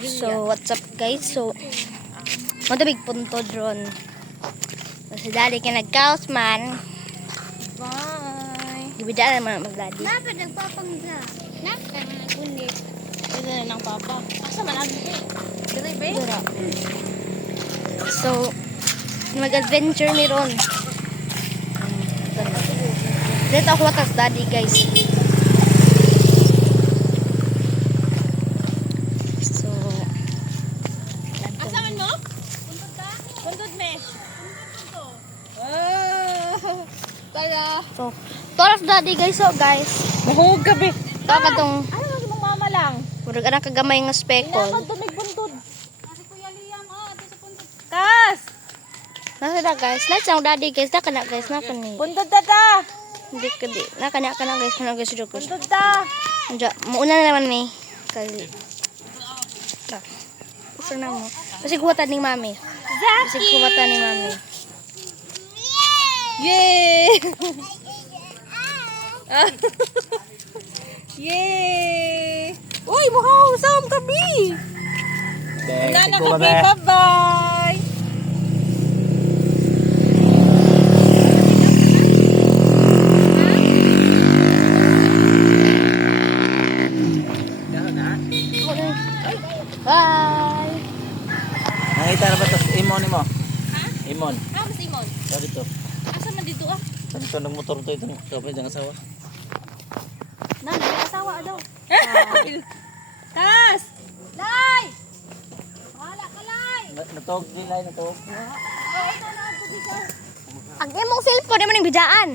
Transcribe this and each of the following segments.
So, what's up guys? So, matabig puntod ron. Si daddy ka nag-caos man. Bye. Ibida naman mag-daddy. Dapat nagpapangga. Dapat nagkunit. Pwede na ng papa. Asa man ang dire be? Dura. So, mag-adventure ni ron. Dito ako wakas daddy guys. So, Asa man mo? Puntod ka? Puntod me. Oh. Tara. so, toras daddy guys. So guys, Mahug gabi. taka tong Ano lagi mong mama lang? murag anang kagamay nga Kailangan spekol. tumig puntod. Kasi Kuya Liam ato sa puntod. Kas. Nasa na guys, nasa ang daddy guys, naka na guys, naka ni. Puntod ta. Hindi ka di, naka na guys, naka guys, guys. Puntod ta. Diyan, mauna na naman ni. Kali. Gusto na mo. Kasi kuwatan ni mami. Kasi kuwatan ni mami. Yay! Yay! Uy, muhaw! Saan kami? Nana kami, bye-bye! Bye! Nakita na ba ito? Imon mo? Ha? Imon. Ah, mas Imon. Sabi ito. Asa man dito ah? Sabi ito, nagmotor ito itong kapit ng asawa. Nana, may asawa daw. Kas! Lay! Wala ka, Lay! Natog, dilay, natog. Ang imong cellphone, naman yung bidaan.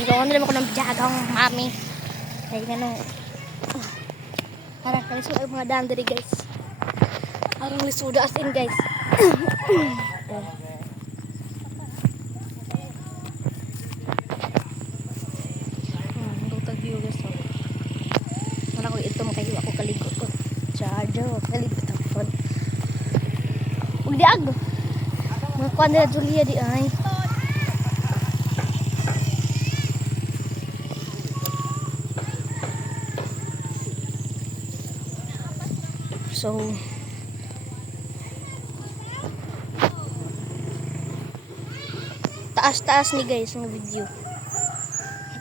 Ikaw, ano naman ko ng bidagang mami. Ay, ganun. Parang kalisod ang mga daan dali guys. Parang lisuda as in guys. Lutag view guys. Wala ko ito makahiwa ako kaligot ko. Charger, kaligot ang phone. Huwag di ag. Mga kuwan nila Julia di ay. So, taas-taas ni guys ng video.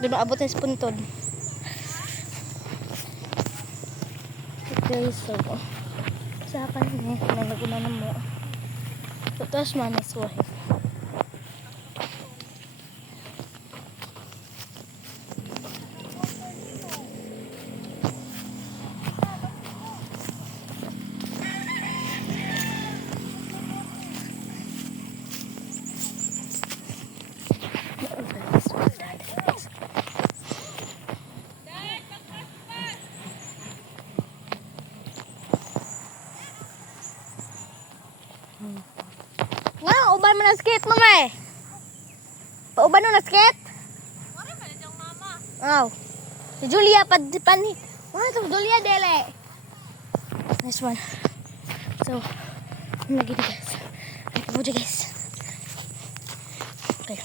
Doon abot ng puntod. Okay, so sa akin nalaguna na mo. So, taas man na suwahe. Nga, uban mo na skate mo, may. Pauban mo na skate? Wala man diyang mama. Aw. Si Julia, pani. Wala ito, Julia, dele. Nice one. So, lagi di guys. Ay, pabuja guys. Okay.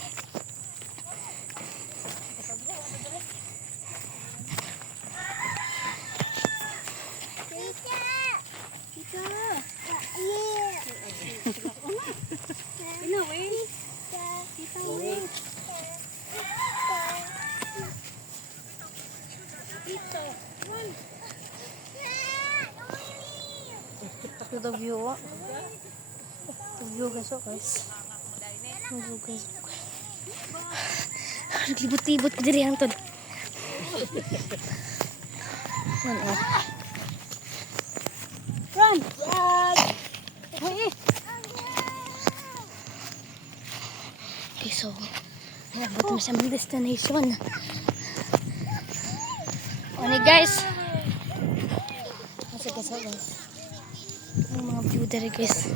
Ito the view, oh. The view guys, oh guys. The view guys. Naglibot-libot ko diri ang tod. Run, oh. Run! Hoy! Okay, so, nabot mo sa mga destination. Ano guys? Kasi guys. Ang mga view dari guys.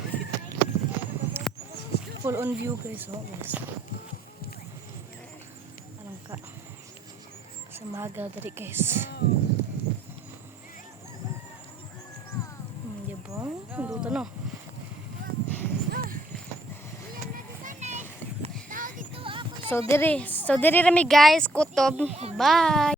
Full on view guys. Oh guys. Parang ka. Sa maga dari guys. Diba? Luto no. So diri rami guys, kutob. Bye.